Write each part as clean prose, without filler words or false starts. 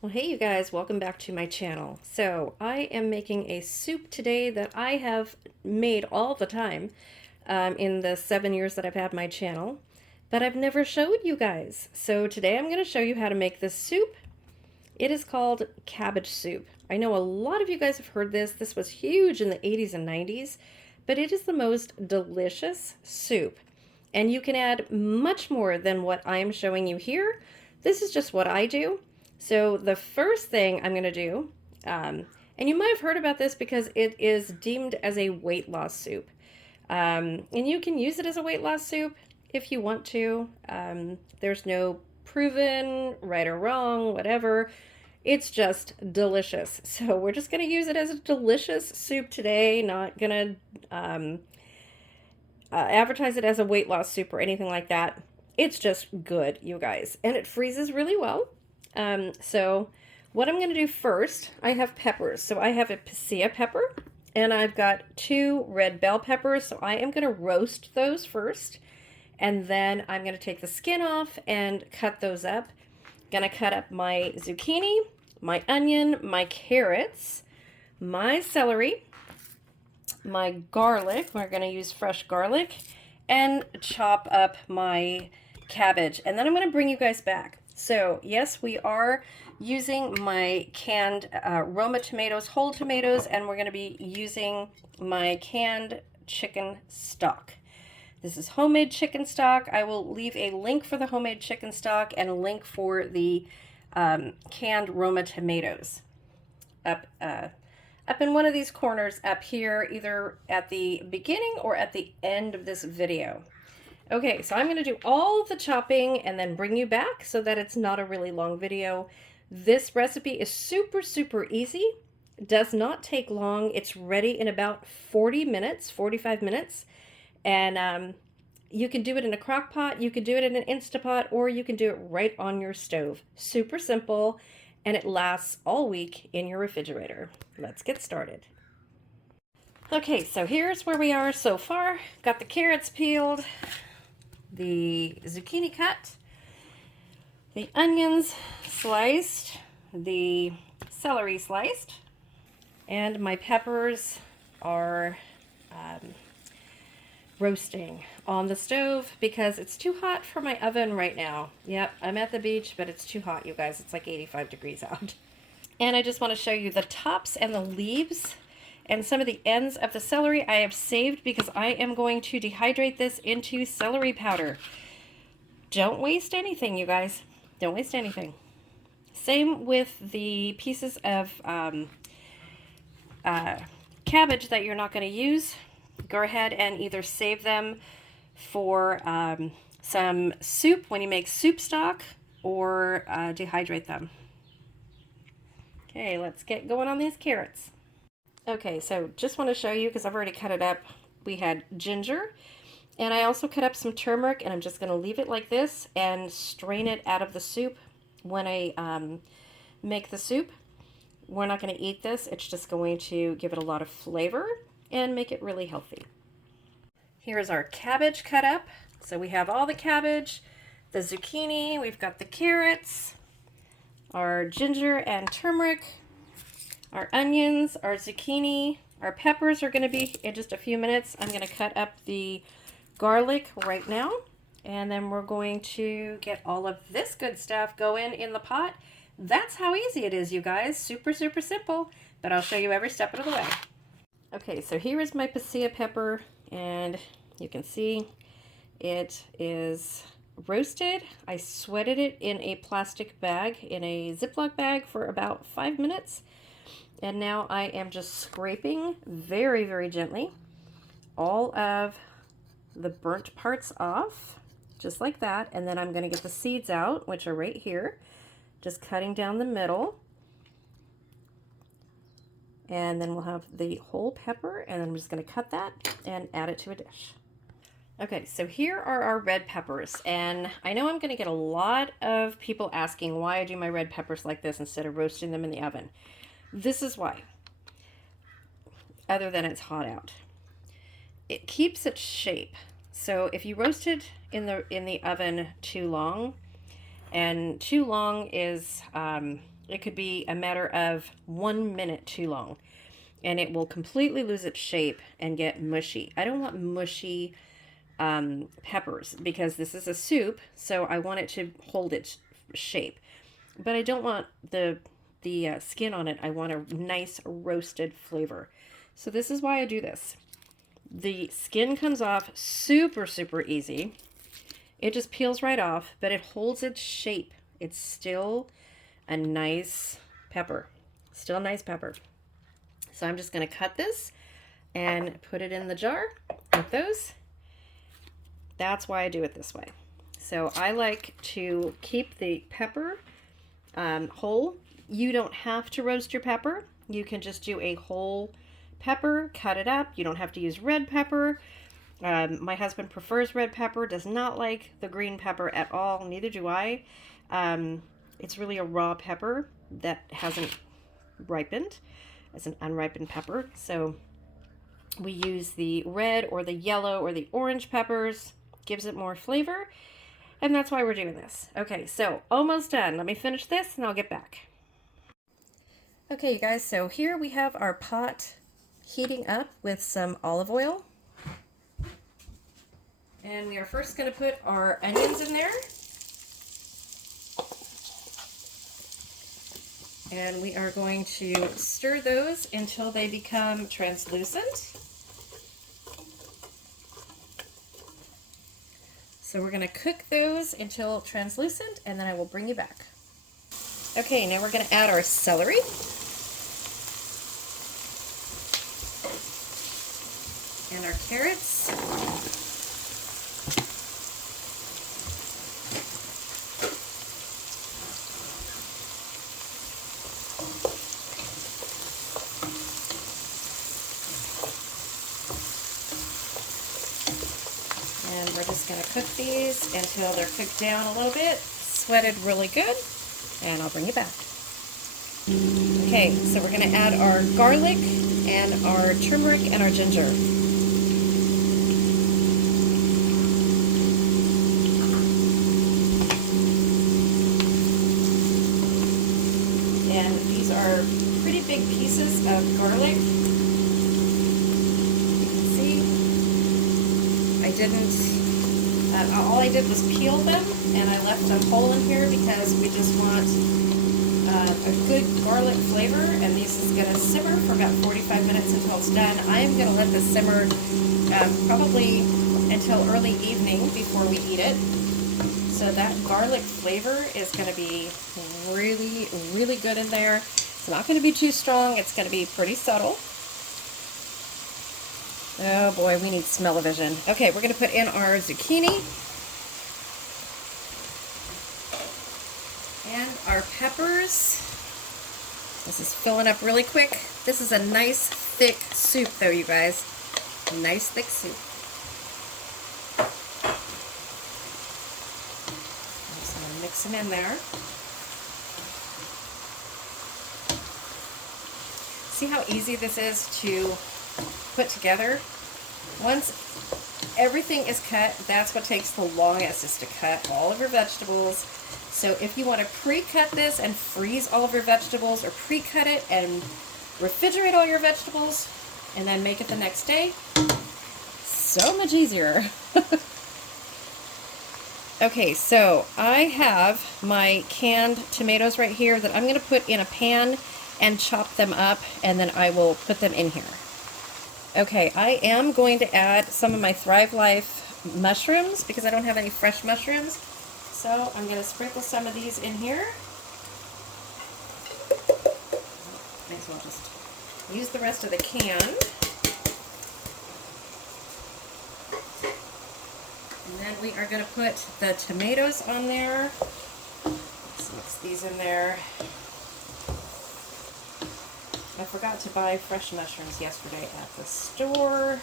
Well, hey you guys, welcome back to my channel. So I am making a soup today that I have made all the time in the 7 years that I've had my channel, but I've never showed you guys. So today I'm going to show you how to make this soup. It is called cabbage soup. I know a lot of you guys have heard this. This was huge in the 80s and 90s, but it is the most delicious soup. And you can add much more than what I'm showing you here. This is just what I do. So the first thing I'm going to do, and you might have heard about this because it is deemed as a weight loss soup. And you can use it as a weight loss soup if you want to. There's no proven right or wrong, whatever. It's just delicious. So we're just going to use it as a delicious soup today, not going to advertise it as a weight loss soup or anything like that. It's just good, you guys. And it freezes really well. So what I'm going to do first, I have peppers. So I have a pasilla pepper and I've got 2 red bell peppers. So I am going to roast those first. And then I'm going to take the skin off and cut those up. Going to cut up my zucchini, my onion, my carrots, my celery, my garlic. We're going to use fresh garlic, and chop up my cabbage. And then I'm going to bring you guys back. So yes, we are using my canned Roma tomatoes, whole tomatoes, and we're going to be using my canned chicken stock. This is homemade chicken stock. I will leave a link for the homemade chicken stock and a link for the canned Roma tomatoes up in one of these corners up here, either at the beginning or at the end of this video. Okay, so I'm going to do all the chopping and then bring you back so that it's not a really long video. This recipe is super, super easy. It does not take long. It's ready in about 40 minutes, 45 minutes. And you can do it in a crock pot, you can do it in an Instapot, or you can do it right on your stove. Super simple, and it lasts all week in your refrigerator. Let's get started. Okay, so here's where we are so far. Got the carrots peeled, the zucchini cut, the onions sliced, the celery sliced, and my peppers are roasting on the stove because it's too hot for my oven right now. Yep, I'm at the beach, but it's too hot, you guys. It's like 85 degrees out. And I just want to show you the tops and the leaves and some of the ends of the celery I have saved because I am going to dehydrate this into celery powder. Don't waste anything, you guys. Don't waste anything. Same with the pieces of cabbage that you're not going to use. Go ahead and either save them for some soup when you make soup stock, or dehydrate them. Okay, let's get going on these carrots. Okay, so just want to show you, because I've already cut it up, we had ginger, and I also cut up some turmeric, and I'm just going to leave it like this and strain it out of the soup when I make the soup. We're not going to eat this. It's just going to give it a lot of flavor and make it really healthy. Here's our cabbage cut up. So we have all the cabbage, the zucchini, we've got the carrots, our ginger and turmeric, our onions, our zucchini, our peppers are going to be in just a few minutes. I'm going to cut up the garlic right now, and then we're going to get all of this good stuff going in the pot. That's how easy it is, you guys. Super, super simple, but I'll show you every step of the way. Okay, so here is my pasilla pepper, and you can see it is roasted. I sweated it in a plastic bag, in a Ziploc bag, for about 5 minutes. And now I am just scraping very, very gently all of the burnt parts off, just like that. And then I'm going to get the seeds out, which are right here, just cutting down the middle. And then we'll have the whole pepper, and I'm just going to cut that and add it to a dish. Okay, so here are our red peppers, and I know I'm going to get a lot of people asking why I do my red peppers like this instead of roasting them in the oven. This is why, other than it's hot out. It keeps its shape. So if you roast it in the oven too long, And too long is, it could be a matter of 1 minute too long, and it will completely lose its shape and get mushy. I don't want mushy peppers because this is a soup, so I want it to hold its shape. But I don't want the skin on it. I want a nice roasted flavor. So this is why I do this. The skin comes off super, super easy. It just peels right off, but it holds its shape. It's still a nice pepper. Still a nice pepper. So I'm just going to cut this and put it in the jar with those. That's why I do it this way. So I like to keep the pepper whole. You don't have to roast your pepper. You can just do a whole pepper, cut it up. You don't have to use red pepper. My husband prefers red pepper, does not like the green pepper at all. Neither do I. It's really a raw pepper that hasn't ripened. It's an unripened pepper. So we use the red or the yellow or the orange peppers. Gives it more flavor. And that's why we're doing this. Okay, so almost done. Let me finish this and I'll get back. Okay, you guys, so here we have our pot heating up with some olive oil. And we are first going to put our onions in there. And we are going to stir those until they become translucent. So we're going to cook those until translucent, and then I will bring you back. Okay, now we're going to add our celery. And our carrots. And we're just going to cook these until they're cooked down a little bit, sweated really good, and I'll bring you back. Okay, so we're going to add our garlic and our turmeric and our ginger. And these are pretty big pieces of garlic. You can see I didn't, all I did was peel them, and I left a hole in here because we just want a good garlic flavor, and this is going to simmer for about 45 minutes until it's done. I am going to let this simmer probably until early evening before we eat it. So that garlic flavor is going to be really, really good in there. It's not going to be too strong. It's going to be pretty subtle. Oh boy, we need smell-o-vision. Okay, we're going to put in our zucchini. And our peppers. This is filling up really quick. This is a nice thick soup though, you guys. Nice thick soup. I'm just going to mix them in there. See how easy this is to put together? Once everything is cut, that's what takes the longest, is to cut all of your vegetables. So if you want to pre-cut this and freeze all of your vegetables, or pre-cut it and refrigerate all your vegetables and then make it the next day, so much easier. Okay, so I have my canned tomatoes right here that I'm going to put in a pan and chop them up, and then I will put them in here. Okay, I am going to add some of my Thrive Life mushrooms because I don't have any fresh mushrooms. So I'm going to sprinkle some of these in here. Might as well just use the rest of the can. And then we are going to put the tomatoes on there. Let's mix these in there. I forgot to buy fresh mushrooms yesterday at the store.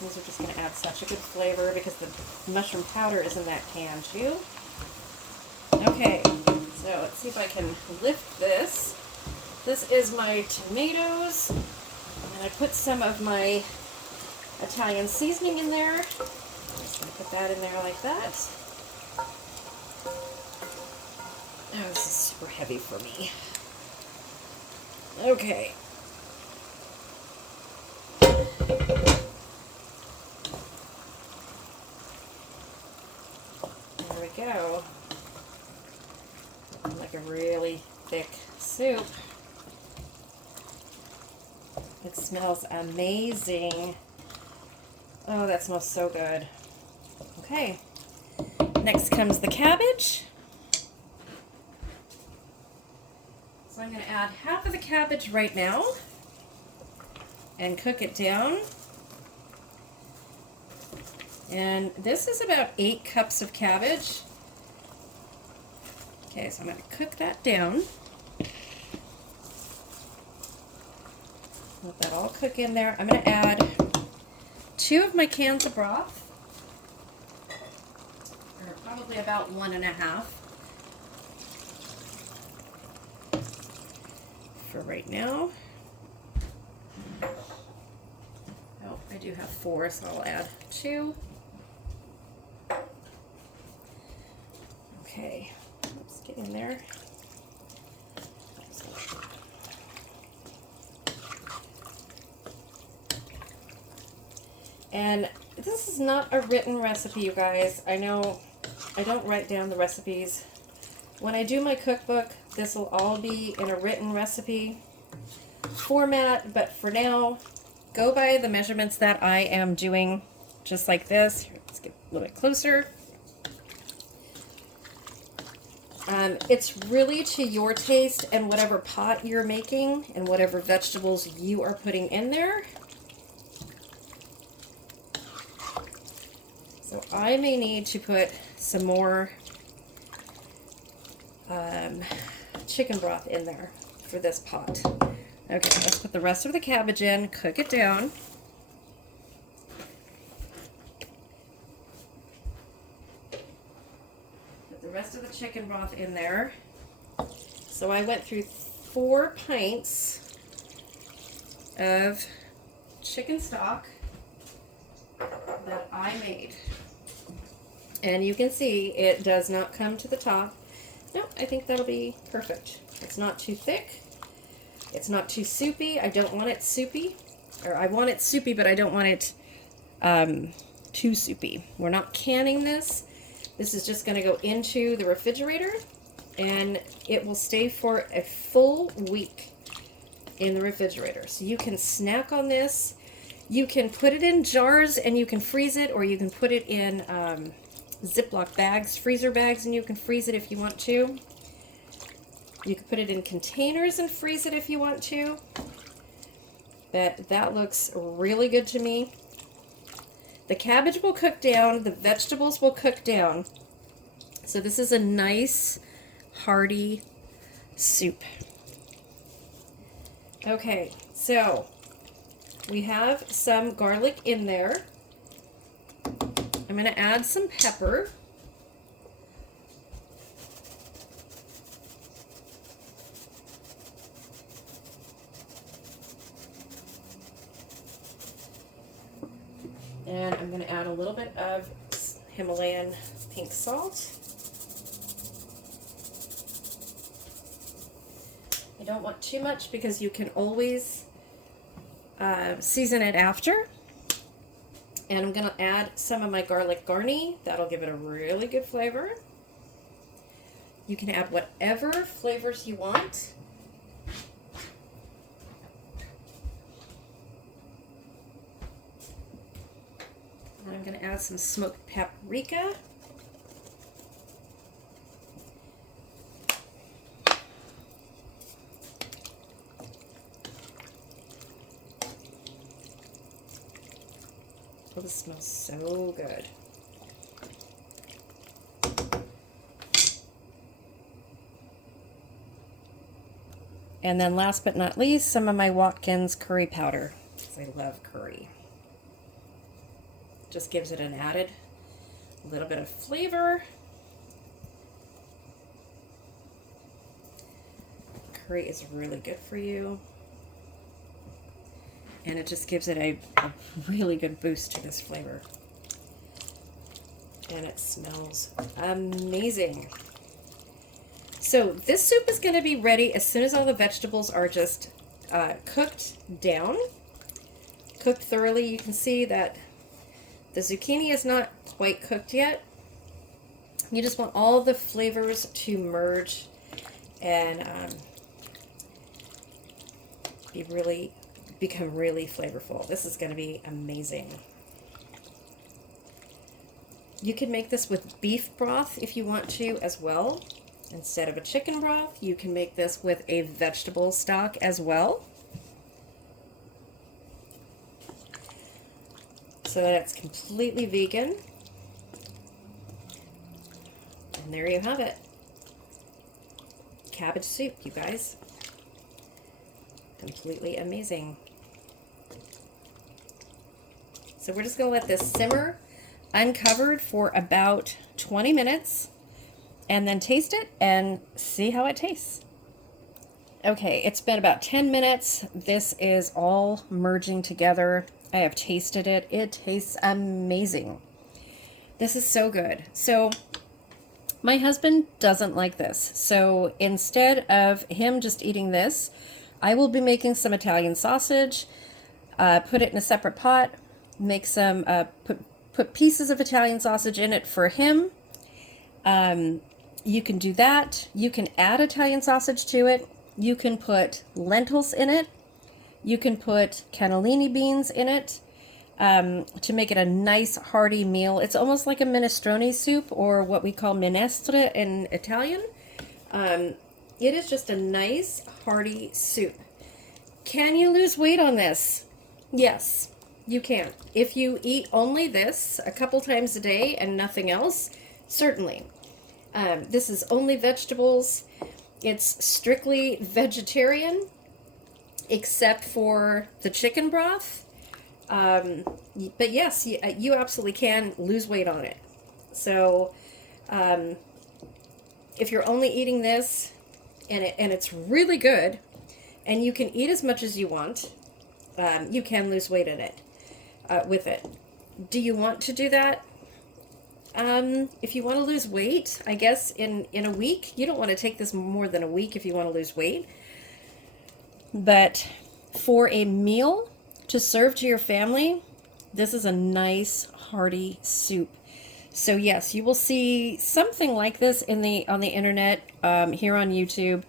These are just going to add such a good flavor because the mushroom powder is in that can too. Okay, so let's see if I can lift this. This is my tomatoes, and I put some of my Italian seasoning in there. I'm just going to put that in there like that. Oh, this is super heavy for me. Okay. There we go. Like a really thick soup. It smells amazing. Oh, that smells so good. Okay. Next comes the cabbage. So I'm going to add half of the cabbage right now and cook it down. And this is about 8 cups of cabbage. Okay, so I'm going to cook that down. Let that all cook in there. I'm going to add 2 of my cans of broth, or probably about 1.5 for right now. Oh, I do have 4, so I'll add 2. Okay, let's get in there. And this is not a written recipe, you guys. I know I don't write down the recipes. When I do my cookbook, this will all be in a written recipe format, but for now, go by the measurements that I am doing, just like this. Here, let's get a little bit closer. It's really to your taste and whatever pot you're making and whatever vegetables you are putting in there. So I may need to put some more chicken broth in there for this pot. Okay, let's put the rest of the cabbage in, cook it down. Put the rest of the chicken broth in there. So I went through 4 pints of chicken stock that I made. And you can see it does not come to the top. No, I think that'll be perfect. It's not too thick. It's not too soupy. I don't want it soupy. Or I want it soupy, but I don't want it too soupy. We're not canning this. This is just going to go into the refrigerator, and it will stay for a full week in the refrigerator. So you can snack on this. You can put it in jars and you can freeze it, or you can put it in Ziploc bags, freezer bags, and you can freeze it if you want to. You can put it in containers and freeze it if you want to. But that looks really good to me. The cabbage will cook down, the vegetables will cook down. So this is a nice, hearty soup. Okay, so we have some garlic in there. I'm going to add some pepper. And I'm going to add a little bit of Himalayan pink salt. I don't want too much because you can always season it after. And I'm going to add some of my garlic garni. That'll give it a really good flavor. You can add whatever flavors you want. And I'm going to add some smoked paprika. Oh, this smells so good. And then last but not least, some of my Watkins curry powder, because I love curry. Just gives it an added little bit of flavor. Curry is really good for you. And it just gives it a really good boost to this flavor. And it smells amazing. So this soup is going to be ready as soon as all the vegetables are just cooked down, cooked thoroughly. You can see that the zucchini is not quite cooked yet. You just want all the flavors to merge and become really flavorful. This is going to be amazing. You can make this with beef broth if you want to as well. Instead of a chicken broth, you can make this with a vegetable stock as well. So that's completely vegan. And there you have it. Cabbage soup, you guys. Completely amazing. So we're just going to let this simmer uncovered for about 20 minutes and then taste it and see how it tastes. Okay, it's been about 10 minutes. This is all merging together. I have tasted it. It tastes amazing. This is so good. So my husband doesn't like this. So instead of him just eating this, I will be making some Italian sausage, put it in a separate pot, make some, put pieces of Italian sausage in it for him. You can do that. You can add Italian sausage to it. You can put lentils in it. You can put cannellini beans in it to make it a nice hearty meal. It's almost like a minestrone soup, or what we call minestra in Italian. It is just a nice hearty soup. Can you lose weight on this? Yes, you can. If you eat only this a couple times a day and nothing else, certainly. This is only vegetables. It's strictly vegetarian, except for the chicken broth. But yes, you absolutely can lose weight on it. So if you're only eating this and it's really good and you can eat as much as you want, you can lose weight in it with it. Do you want to do that? If you want to lose weight, I guess in a week, you don't want to take this more than a week if you want to lose weight. But for a meal to serve to your family, this is a nice hearty soup. So yes, you will see something like this on the internet, here on YouTube.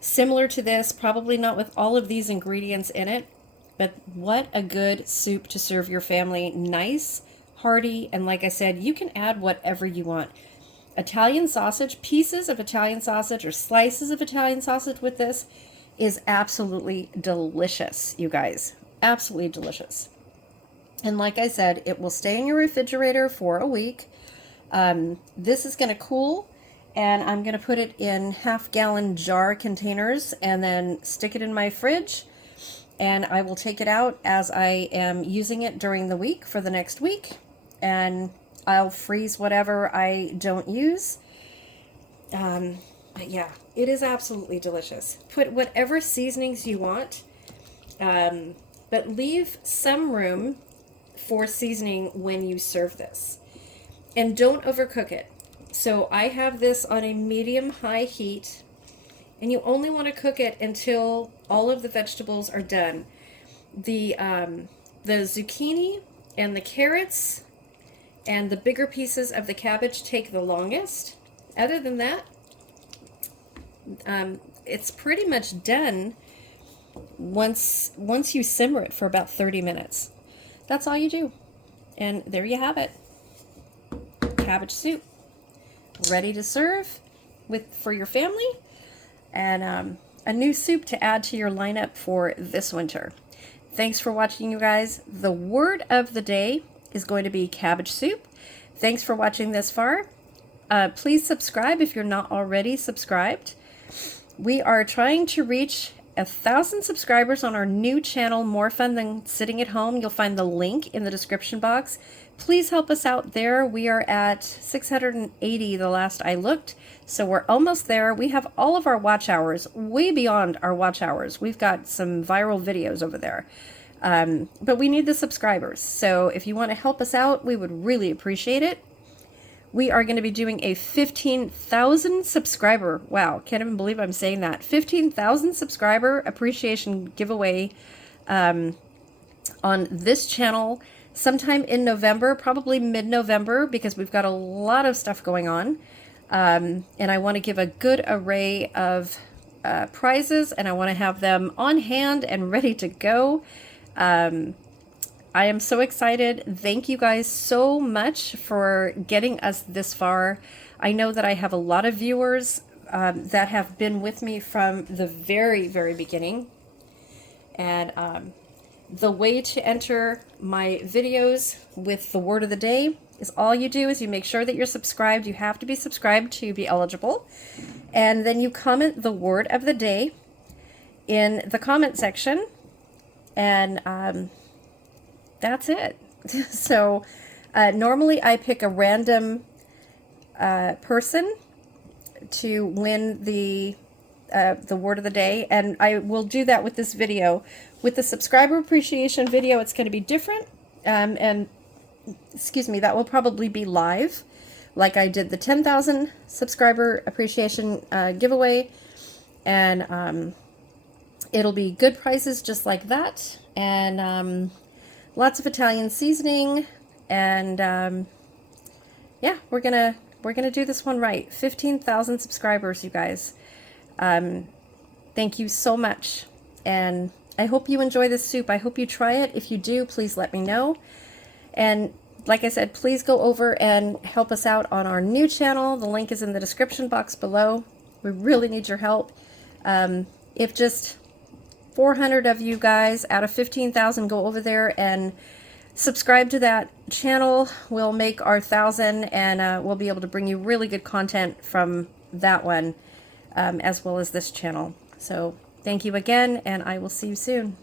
Similar to this, probably not with all of these ingredients in it, but what a good soup to serve your family. Nice, hearty, and like I said, you can add whatever you want. Italian sausage, pieces of Italian sausage or slices of Italian sausage with this is absolutely delicious, you guys. Absolutely delicious. And like I said, it will stay in your refrigerator for a week. This is going to cool, and I'm going to put it in half-gallon jar containers and then stick it in my fridge. And I will take it out as I am using it during the week for the next week. And I'll freeze whatever I don't use. But yeah, it is absolutely delicious. Put whatever seasonings you want, but leave some room for seasoning when you serve this. And don't overcook it. So I have this on a medium-high heat, and you only want to cook it until all of the vegetables are done. The zucchini and the carrots and the bigger pieces of the cabbage take the longest. Other than that, it's pretty much done once you simmer it for about 30 minutes. That's all you do. And there you have it. Cabbage soup. Ready to serve for your family. And a new soup to add to your lineup for this winter. Thanks for watching, you guys. The word of the day is going to be cabbage soup. Thanks for watching this far. Please subscribe if you're not already subscribed. We are trying to reach 1,000 subscribers on our new channel, More Fun Than Sitting at Home. You'll find the link in the description box. Please help us out there. We are at 680 the last I looked, so we're almost there. We have all of our watch hours way beyond our watch hours. We've got some viral videos over there. But we need the subscribers, so if you want to help us out, we would really appreciate it. we are going to be doing a 15,000 subscriber. Wow, can't even believe I'm saying that. 15,000 subscriber appreciation giveaway on this channel sometime in November, probably mid-November, because we've got a lot of stuff going on. And I want to give a good array of prizes, and I want to have them on hand and ready to go. I am so excited. Thank you guys so much for getting us this far. I know that I have a lot of viewers that have been with me from the very, very beginning. And the way to enter my videos with the word of the day is all you do is you make sure that you're subscribed. You have to be subscribed to be eligible. And then you comment the word of the day in the comment section. And that's it. So normally I pick a random person to win the word of the day, and I will do that with this video. With the subscriber appreciation video, it's going to be different, and excuse me, that will probably be live, like I did the 10,000 subscriber appreciation giveaway, and it'll be good prizes just like that, and lots of Italian seasoning, and yeah, we're gonna do this one right. 15,000 subscribers, you guys. Thank you so much, and I hope you enjoy this soup. I hope you try it. If you do, please let me know. And like I said, please go over and help us out on our new channel. The link is in the description box below. We really need your help. If just 400 of you guys out of 15,000 go over there and subscribe to that channel, we'll make our 1,000, and we'll be able to bring you really good content from that one, as well as this channel. So thank you again, and I will see you soon.